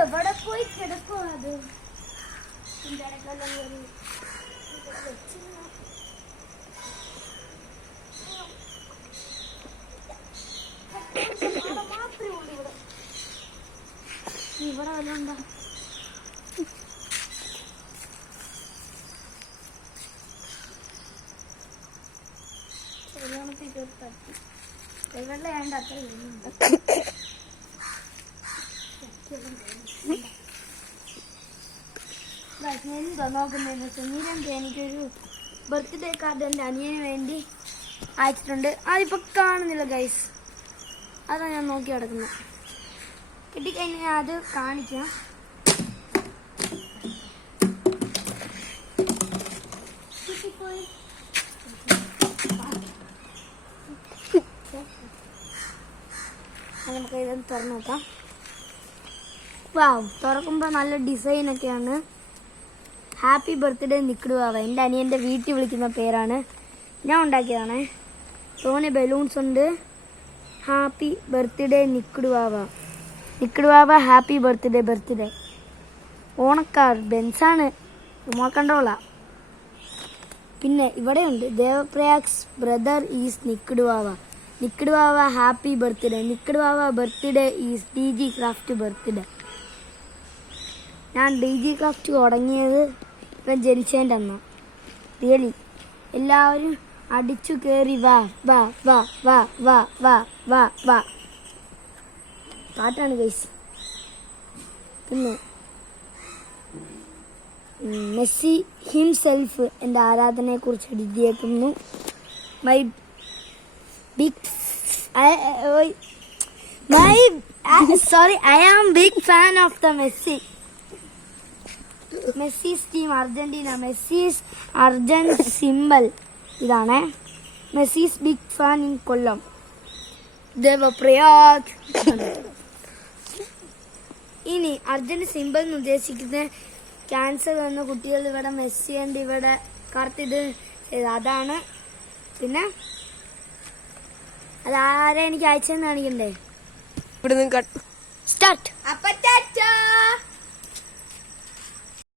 എവിടെ പോയി കിടക്കും അത് ഇവിടെ വല്ല ഉണ്ടോ വെള്ളം വേണ്ട അത്ര നോക്കുന്നതെന്ന് സുനീരൻ എനിക്കൊരു ബർത്ത്ഡേ കാർഡ് എൻ്റെ അനിയന് വേണ്ടി അയച്ചിട്ടുണ്ട്. അതിപ്പോൾ കാണുന്നില്ല ഗൈസ്, അതാണ് ഞാൻ നോക്കി കിടക്കുന്നത്. കിട്ടിക്കഴിഞ്ഞാൽ ഞാൻ അത് കാണിക്കാം. നമുക്ക് ഇതൊന്ന് തുറന്നു നോക്കാം. വാവ്, തുറക്കുമ്പോൾ നല്ല ഡിസൈനൊക്കെയാണ്. Happy birthday നിക്കിടുവാവ. എൻ്റെ അനിയൻ്റെ വീട്ടിൽ വിളിക്കുന്ന പേരാണ്, ഞാൻ ഉണ്ടാക്കിയതാണ്. തോനെ ബലൂൺസ് ഉണ്ട്. Happy birthday Nikkiduvava. Nikkiduvava happy birthday. ഓണക്കാർ ബെൻസാണ്, റിമോട്ട് കൺട്രോളാ. പിന്നെ ഇവിടെയുണ്ട് ദേവപ്രയാഗ്സ് brother is Nikkiduvava. Nikkiduvava happy birthday. Nikkiduvava birthday is DG craft birthday. ഞാൻ DG ക്രാഫ്റ്റ് തുടങ്ങിയത് ഇപ്പം ജനിച്ചതിൻ്റെ അന്ന്. റിയലി എല്ലാവരും അടിച്ചു കയറി വാ വാ വാ വാ വാ വാ വാ വാ പാട്ടാണ് ഗൈസ്. പിന്നെ മെസ്സി ഹിംസെൽഫ് എൻ്റെ ആരാധനയെക്കുറിച്ച് എഴുതിയേക്കുന്നു. My I am big fan of the Messi's team Argentina. Messi's Argent symbol ഇതാണ്. Messi's big fan in Kollam. Devprayag. ഇനി അർജന്റ് സിമ്പിൾ എന്ന് ഉദ്ദേശിക്കുന്നത് ക്യാൻസർ വന്ന കുട്ടികൾ ഇവിടെ മെസ്സി ഉണ്ട്, ഇവിടെ കറുത്തിത് അതാണ്. പിന്നെ അതാരെ എനിക്ക് അയച്ചെന്ന് കാണിക്കണ്ടേ? ഇവിടെ സ്റ്റാർട്ട്.